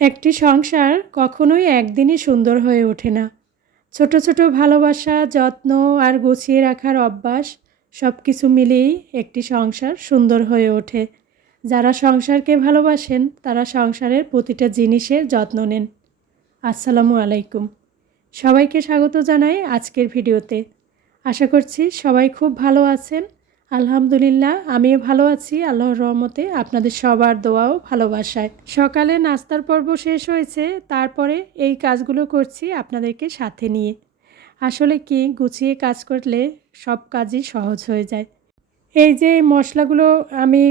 একটি সংসার কখনোই একদিনে সুন্দর হয়ে ওঠে না। ছোট ছোট ভালোবাসা, যত্ন আর গুছিয়ে রাখার অভ্যাস সব কিছু মিলিয়েই একটি সংসার সুন্দর হয়ে ওঠে। যারা সংসারকে ভালোবাসেন তারা সংসারের প্রতিটা জিনিসের যত্ন নেন। আসসালামু আলাইকুম। সবাইকে স্বাগত জানাই আজকের ভিডিওতে। আশা করছি সবাই খুব ভালো আছেন। আলহামদুলিল্লাহ আমিও ভালো আছি আল্লাহর রহমতে, আপনাদের সবার দোয়া ও ভালোবাসায়। সকালে নাস্তার পর্ব শেষ হয়েছে, তারপরে এই কাজগুলো করছি আপনাদেরকে সাথে নিয়ে। আসলে কি, গুছিয়ে কাজ করলে সব কাজই সহজ হয়ে যায়। এই যে মশলাগুলো আমি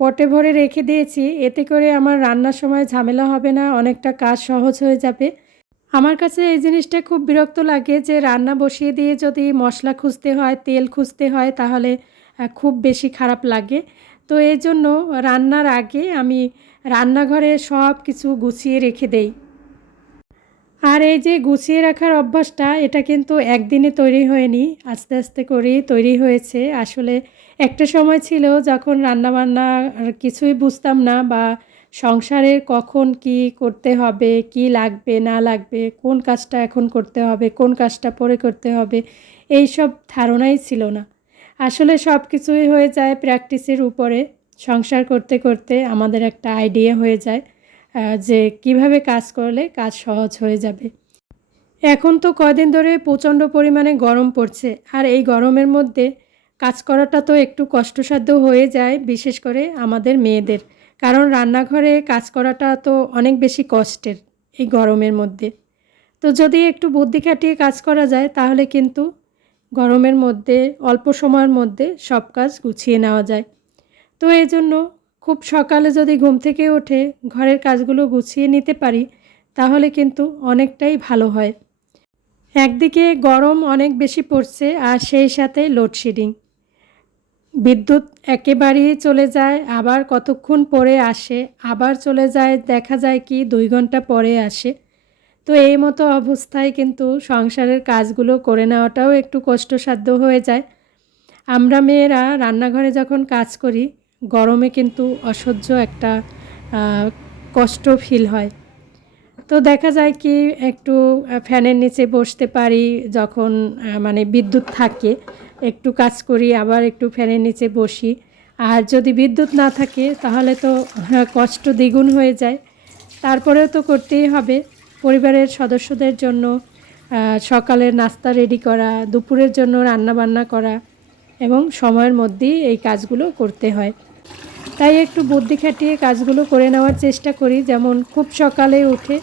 পটে ভরে রেখে দিয়েছি, এতে করে আমার রান্নার সময় ঝামেলা হবে না, অনেকটা কাজ সহজ হয়ে যাবে। আমার কাছে এই জিনিসটা খুব বিরক্ত লাগে যে রান্না বসিয়ে দিয়ে যদি মশলা খুঁজতে হয়, তেল খুঁজতে হয়, তাহলে খুব বেশি খারাপ লাগে। তো এই জন্য রান্নার আগে আমি রান্নাঘরে সব কিছু গুছিয়ে রেখে দেই। আর এই যে গুছিয়ে রাখার অভ্যাসটা, এটা কিন্তু একদিনে তৈরি হয়নি, আস্তে আস্তে করেই তৈরি হয়েছে। আসলে একটা সময় ছিল যখন রান্নাবান্না আর কিছুই বুঝতাম না, বা সংসারের কখন কি করতে হবে, কি লাগবে না লাগবে, কোন কাজটা এখন করতে হবে, কোন কাজটা পরে করতে হবে, এই সব ধারণাই ছিল না। আসলে সব কিছুই হয়ে যায় প্র্যাকটিসের উপরে। সংসার করতে করতে আমাদের একটা আইডিয়া হয়ে যায় যে কিভাবে কাজ করলে কাজ সহজ হয়ে যাবে। এখন তো কয়দিন ধরে প্রচণ্ড পরিমাণে গরম পড়ছে, আর এই গরমের মধ্যে কাজ করাটা তো একটু কষ্টসাধ্য হয়ে যায়, বিশেষ করে আমাদের মেয়েদের। কারণ রান্নাঘরে কাজ করাটা তো অনেক বেশি কষ্টের এই গরমের মধ্যে। তো যদি একটু বুদ্ধি খাটিয়ে কাজ করা যায়, তাহলে কিন্তু গরমের মধ্যে অল্প সময়ের মধ্যে সব কাজ গুছিয়ে নেওয়া যায়। তো এই জন্য খুব সকালে যদি ঘুম থেকে উঠে ঘরের কাজগুলো গুছিয়ে নিতে পারি, তাহলে কিন্তু অনেকটাই ভালো হয়। একদিকে গরম অনেক বেশি পড়ছে, আর সেই সাথে লোডশেডিং। বিদ্যুৎ একেবারেই চলে যায়, আবার কতক্ষণ পরে আসে, আবার চলে যায়, দেখা যায় কি 2 ঘন্টা পরে আসে। তো এই মতো অবস্থায় কিন্তু সংসারের কাজগুলো করে নেওয়াটাও একটু কষ্টসাধ্য হয়ে যায়। আমরা মেয়েরা রান্নাঘরে যখন কাজ করি, গরমে কিন্তু অসহ্য একটা কষ্ট ফিল হয়। তো দেখা যায় কি, একটু ফ্যানের নিচে বসতে পারি যখন মানে বিদ্যুৎ থাকে, একটু কাজ করি, আবার একটু ফ্যানের নিচে বসি। আর যদি বিদ্যুৎ না থাকে তাহলে তো কষ্ট দ্বিগুণ হয়ে যায়। তারপরেও তো করতেই হবে পরিবারের সদস্যদের জন্য। সকালের নাস্তা রেডি করা, দুপুরের জন্য রান্না বান্না করা, এবং সময়ের মধ্যেই এই কাজগুলো করতে হয়। তাই একটু বুদ্ধি খাটিয়ে কাজগুলো করে নেওয়ার চেষ্টা করি। যেমন খুব সকালে উঠে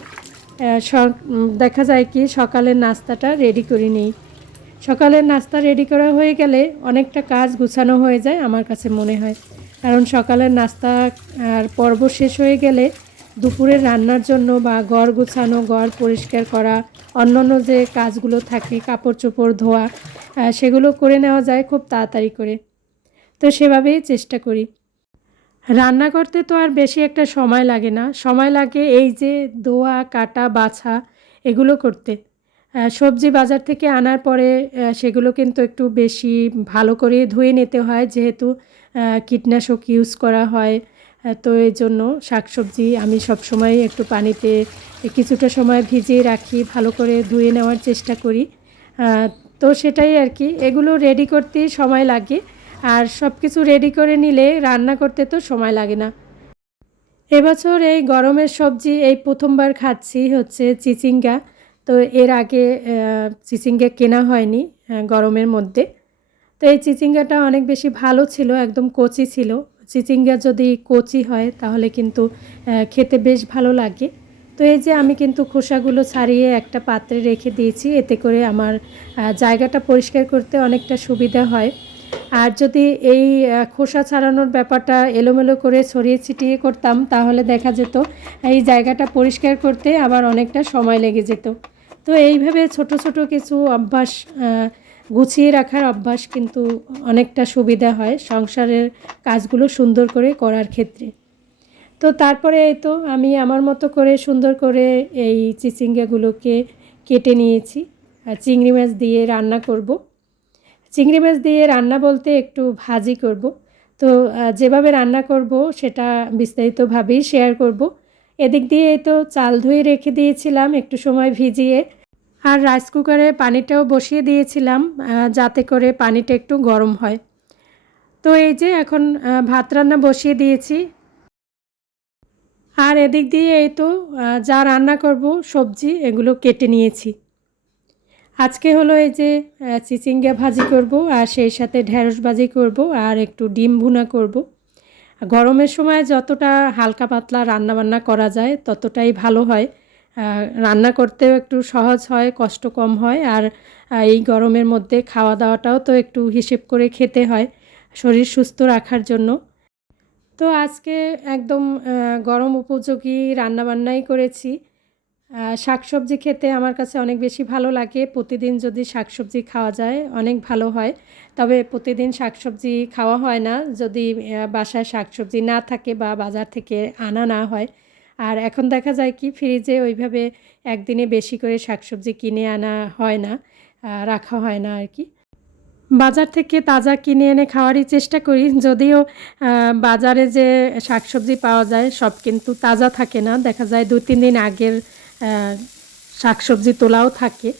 দেখা যায় কি সকালের নাস্তাটা রেডি করে নিই। সকালের নাস্তা রেডি করা হয়ে গেলে অনেকটা কাজ গুছানো হয়ে যায় আমার কাছে মনে হয়। কারণ সকালের নাস্তা আর পর্ব শেষ হয়ে গেলে দুপুরের রান্নার জন্য বা ঘর গুছানো, ঘর পরিষ্কার করা, অন্যান্য যে কাজগুলো থাকে, কাপড় চোপড় ধোয়া, সেগুলো করে নেওয়া যায় খুব তাড়াতাড়ি করে। তো সেভাবেই চেষ্টা করি। রান্না করতে তো আর বেশি একটা সময় লাগে না, সময় লাগে এই যে ধোয়া, কাটা, বাছা এগুলো করতে। সবজি বাজার থেকে আনার পরে সেগুলো কিন্তু একটু বেশি ভালো করে ধুয়ে নিতে হয়, যেহেতু কীটনাশক ইউজ করা হয়। তো এই জন্য শাকসবজি আমি সবসময় একটু পানিতে কিছুটা সময় ভিজিয়ে রাখি, ভালো করে ধুয়ে নেওয়ার চেষ্টা করি। তো সেটাই আর কি, এগুলো রেডি করতেই সময় লাগে। আর সব কিছু রেডি করে নিলে রান্না করতে তো সময় লাগে না। এবছর এই গরমের সবজি এই প্রথমবার খাচ্ছি হচ্ছে চিচিঙ্গা। তো এর আগে চিচিঙ্গা কেনা হয়নি গরমের মধ্যে। তো এই চিচিঙ্গাটা অনেক বেশি ভালো ছিল, একদম কচি ছিল। চিচিঙ্গা যদি কচি হয় তাহলে কিন্তু খেতে বেশ ভালো লাগে। তো এই যে আমি কিন্তু খোসাগুলো ছাড়িয়ে একটা পাত্রে রেখে দিয়েছি, এতে করে আমার জায়গাটা পরিষ্কার করতে অনেকটা সুবিধা হয়। আর যদি এই খোসা ছাড়ানোর ব্যাপারটা এলোমেলো করে ছড়িয়ে ছিটিয়ে করতাম, তাহলে দেখা যেত এই জায়গাটা পরিষ্কার করতে আবার অনেকটা সময় লেগে যেত। তো এইভাবে ছোট ছোট কিছু অভ্যাস, গুছিয়ে রাখার অভ্যাস কিন্তু অনেকটা সুবিধা হয় সংসারের কাজগুলো সুন্দর করে করার ক্ষেত্রে। তো তারপরে এই তো আমি আমার মতো করে সুন্দর করে এই চিচিঙ্গাগুলোকে কেটে নিয়েছি। চিংড়ি মাছ দিয়ে রান্না করব। চিংড়ি মাছ দিয়ে রান্না বলতে একটু ভাজি করব। তো যেভাবে রান্না করব সেটা বিস্তারিতভাবেই শেয়ার করব। এদিক দিয়ে এই তো চাল ধুয়ে রেখে দিয়েছিলাম একটু সময় ভিজিয়ে, আর রাইস কুকারে পানিটাও বসিয়ে দিয়েছিলাম যাতে করে পানিটা একটু গরম হয়। তো এই যে এখন ভাত রান্না বসিয়ে দিয়েছি, আর এদিক দিয়ে এই তো যা রান্না করব সবজি এগুলো কেটে নিয়েছি। আজকে হলো এই যে চিচিঙ্গা ভাজি করব, আর সেই সাথে ঢেঁড়স ভাজি করব, আর একটু ডিম ভুনা করব। গরমের সময় যতটা হালকা পাতলা রান্নাবান্না করা যায় ততটাই ভালো হয়। রান্না করতেও একটু সহজ হয়, কষ্ট কম হয়, আর এই গরমের মধ্যে খাওয়া দাওয়াটাও তো একটু হিসেব করে খেতে হয় শরীর সুস্থ রাখার জন্য। তো আজকে একদম গরম উপযোগী রান্নাবান্নাই করেছি। শাকসবজি খেতে আমার কাছে অনেক বেশি ভালো লাগে। প্রতিদিন যদি শাকসবজি খাওয়া যায় অনেক ভালো হয়। তবে প্রতিদিন শাকসবজি খাওয়া হয় না যদি বাসায় শাকসবজি না থাকে বা বাজার থেকে আনা না হয়। আর এখন দেখা যায় কি ফ্রিজে ওইভাবে একদিনে বেশি করে শাকসবজি কিনে আনা হয় না, রাখা হয় না আর কি। বাজার থেকে তাজা কিনে এনে খাওয়ারই চেষ্টা করি, যদিও বাজারে যে শাকসবজি পাওয়া যায় সব কিন্তু তাজা থাকে না, দেখা যায় 2-3 দিন আগের শাকসবজি তোলাও থাকে।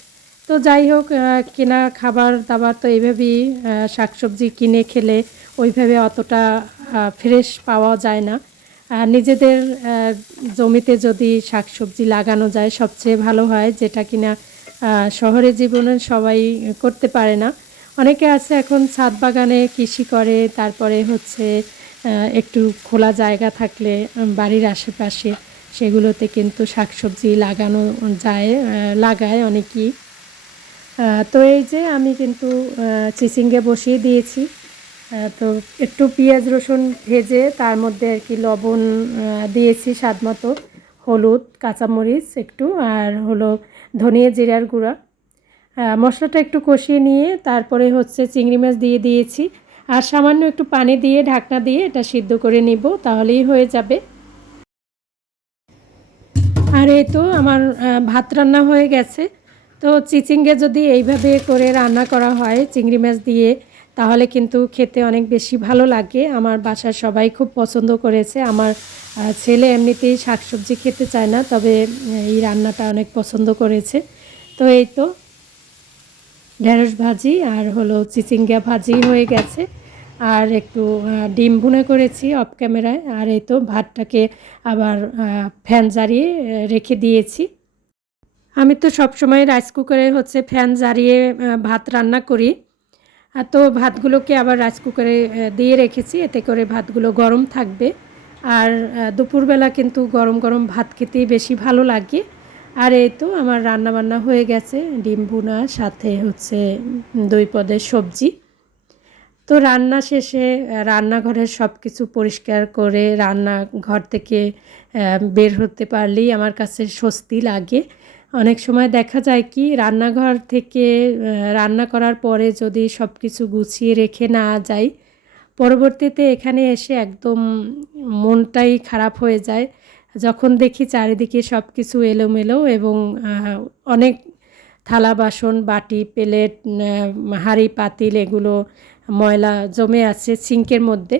তো যাই হোক, কেনা খাবার দাবার তো এইভাবেই, শাকসবজি কিনে খেলে ওইভাবে অতটা ফ্রেশ পাওয়া যায় না। নিজেদের জমিতে যদি শাকসবজি লাগানো যায় সবচেয়ে ভালো হয়, যেটা কিনা শহরের জীবনে সবাই করতে পারে না। অনেকে আছে এখন ছাদ বাগানে কৃষি করে, তারপরে হচ্ছে একটু খোলা জায়গা থাকলে বাড়ির আশেপাশে সেগুলোতে কিন্তু শাকসবজি লাগানো যায়, লাগায় অনেকেই। তো এই যে আমি কিন্তু চিচিঙ্গা বসিয়ে দিয়েছি। তো একটু পেঁয়াজ রসুন ভেজে তার মধ্যে আর কি লবণ দিয়েছি স্বাদ মতো, হলুদ, কাঁচামরিচ একটু, আর হলো ধনিয়া জিরার গুঁড়া। মশলাটা একটু কষিয়ে নিয়ে তারপরে হচ্ছে চিংড়ি মাছ দিয়ে দিয়েছি, আর সামান্য একটু পানি দিয়ে ঢাকনা দিয়ে এটা সিদ্ধ করে নিব, তাহলেই হয়ে যাবে। আর এই তো আমার ভাত রান্না হয়ে গেছে। তো চিচিঙ্গা যদি এইভাবে করে রান্না করা হয় চিংড়ি মাছ দিয়ে, তাহলে কিন্তু খেতে অনেক বেশি ভালো লাগে। আমার বাসার সবাই খুব পছন্দ করেছে। আমার ছেলে এমনিতেই শাকসবজি খেতে চায় না, তবে এই রান্নাটা অনেক পছন্দ করেছে। তো এই তো ঢেঁড়স ভাজি আর হলো চিচিঙ্গা ভাজি হয়ে গেছে, আর একটু ডিম ভুনা করেছি অফ ক্যামেরায়, আর এই তো ভাতটাকে আবার ফ্যান জ্বালিয়ে রেখে দিয়েছি। আমি তো সবসময় রাইস কুকারে হচ্ছে ফ্যান জ্বালিয়ে ভাত রান্না করি। তো ভাতগুলোকে আবার রাইস কুকারে দিয়ে রেখেছি, এতে করে ভাতগুলো গরম থাকবে। আর দুপুরবেলা কিন্তু গরম গরম ভাত খেতেই বেশি ভালো লাগে। আর এই তো আমার রান্না বান্না হয়ে গেছে, ডিম ভুনা সাথে হচ্ছে 2 পদের সবজি। তো রান্না শেষে রান্নাঘরের সব কিছু পরিষ্কার করে রান্নাঘর থেকে বের হতে পারলেই আমার কাছে স্বস্তি লাগে। অনেক সময় দেখা যায় কি রান্নাঘর থেকে রান্না করার পরে যদি সব কিছু গুছিয়ে রেখে না যাই, পরবর্তীতে এখানে এসে একদম মনটাই খারাপ হয়ে যায় যখন দেখি চারিদিকে সব কিছু এলোমেলো এবং অনেক থালা বাসন বাটি প্লেট হাঁড়ি পাতিল এগুলো ময়লা জমে আছে সিঙ্কের মধ্যে।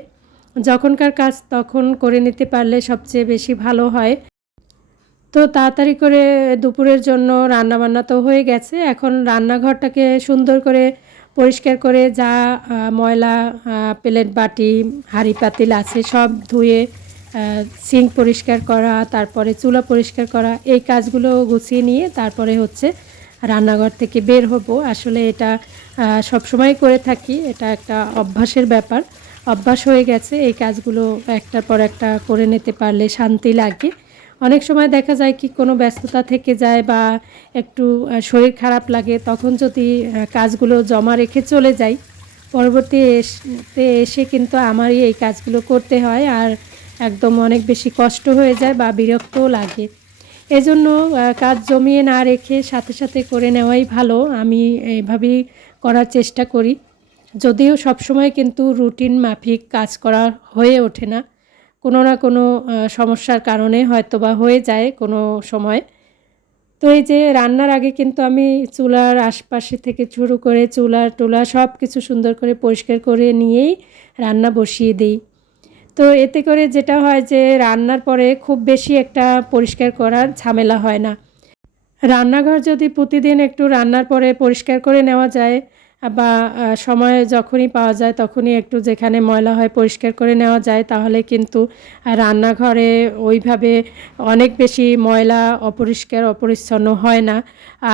যখনকার কাজ তখন করে নিতে পারলে সবচেয়ে বেশি ভালো হয়। তো তাড়াতাড়ি করে দুপুরের জন্য রান্নাবান্না তো হয়ে গেছে, এখন রান্নাঘরটাকে সুন্দর করে পরিষ্কার করে যা ময়লা প্লেট বাটি হাঁড়ি পাতিল আছে সব ধুয়ে সিঙ্ক পরিষ্কার করা, তারপরে চুলা পরিষ্কার করা, এই কাজগুলো গুছিয়ে নিয়ে তারপরে হচ্ছে রান্নাঘর থেকে বের হব। আসলে এটা সবসময় করে থাকি, এটা একটা অভ্যাসের ব্যাপার, অভ্যাস হয়ে গেছে। এই কাজগুলো একটার পর একটা করে নিতে পারলে শান্তি লাগে। অনেক সময় দেখা যায় কি কোনো ব্যস্ততা থেকে যায় বা একটু শরীর খারাপ লাগে, তখন যদি কাজগুলো জমা রেখে চলে যাই, পরবর্তীতে এসে কিন্তু আমারই এই কাজগুলো করতে হয়, আর একদম অনেক বেশি কষ্ট হয়ে যায় বা বিরক্তও লাগে। এজন্য কাজ জমিয়ে না রেখে সাথে সাথে করে নেওয়াই ভালো। আমি এইভাবেই করার চেষ্টা করি, যদিও সবসময় কিন্তু রুটিন মাফিক কাজ করা হয়ে ওঠে না, কোনো না কোনো সমস্যার কারণে হয়তো বা হয়ে যায় কোনো সময়। তো এই যে রান্নার আগে কিন্তু আমি চুলার আশপাশে থেকে শুরু করে চুলা টুলা সব কিছু সুন্দর করে পরিষ্কার করে নিয়েই রান্না বসিয়ে দিই। তো এতে করে যেটা হয় যে রান্নার পরে খুব বেশি একটা পরিষ্কার করার ঝামেলা হয় না। রান্নাঘর যদি প্রতিদিন একটু রান্নার পরে পরিষ্কার করে নেওয়া যায় বা সময় যখনই পাওয়া যায় তখনই একটু যেখানে ময়লা হয় পরিষ্কার করে নেওয়া যায়, তাহলে কিন্তু রান্নাঘরে ওইভাবে অনেক বেশি ময়লা, অপরিষ্কার, অপরিচ্ছন্ন হয় না।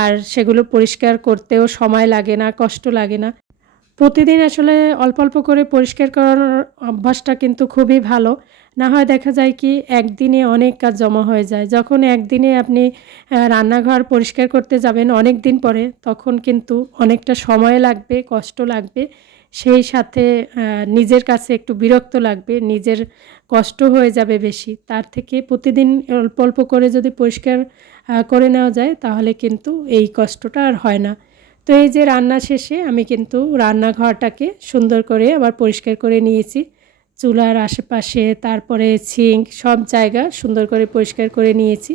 আর সেগুলো পরিষ্কার করতেও সময় লাগে না, কষ্ট লাগে না। প্রতিদিন আসলে অল্প অল্প করে পরিষ্কার করার অভ্যাসটা কিন্তু খুবই ভালো। না হয় দেখা যায় কি একদিনে অনেক কাজ জমা হয়ে যায়। যখন একদিনে আপনি রান্নাঘর পরিষ্কার করতে যাবেন অনেক দিন পরে, তখন কিন্তু অনেকটা সময় লাগবে, কষ্ট লাগবে। সেই সাথে নিজের কাছে একটু বিরক্ত লাগবে, নিজের কষ্ট হয়ে যাবে বেশি। তার থেকে প্রতিদিন অল্প অল্প করে যদি পরিষ্কার করে নেওয়া যায় তাহলে কিন্তু এই কষ্টটা আর হয় না। তো এই যে রান্না শেষে আমি কিন্তু রান্নাঘরটাকে সুন্দর করে আবার পরিষ্কার করে নিয়েছি। চুলার আশেপাশে, তারপরে সিঙ্ক, সব জায়গা সুন্দর করে পরিষ্কার করে নিয়েছি।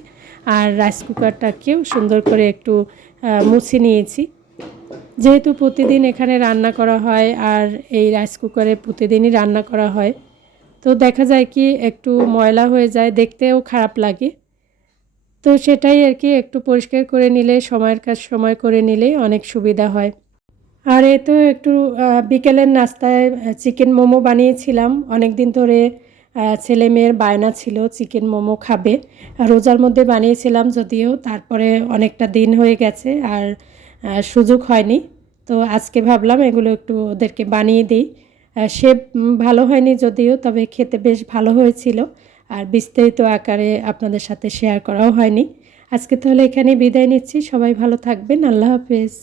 আর রাইস কুকারটাকেও সুন্দর করে একটু মুছে নিয়েছি। যেহেতু প্রতিদিন এখানে রান্না করা হয় আর এই রাইস কুকারে প্রতিদিনই রান্না করা হয়, তো দেখা যায় কি একটু ময়লা হয়ে যায়, দেখতেও খারাপ লাগে। তো সেটাই আর কি, একটু পরিষ্কার করে নিলে, সময়ের কাজ সময় করে নিলেই অনেক সুবিধা হয়। আর এই তো একটু বিকেলের নাস্তায় চিকেন মোমো বানিয়েছিলাম। অনেক দিন ধরে ছেলেমেয়ের বায়না ছিল চিকেন মোমো খাবে। রোজার মধ্যে বানিয়েছিলাম যদিও, তারপরে অনেকটা দিন হয়ে গেছে আর সুযোগ হয়নি। তো আজকে ভাবলাম এগুলো একটু ওদেরকে বানিয়ে দিই। শেপ ভালো হয়নি যদিও, তবে খেতে বেশ ভালো হয়েছিল। আর বিস্তারিত আকারে আপনাদের সাথে শেয়ার করাও হয়নি। আজকে তাহলে এখানেই বিদায় নিচ্ছি। সবাই ভালো থাকবেন। আল্লাহ হাফেজ।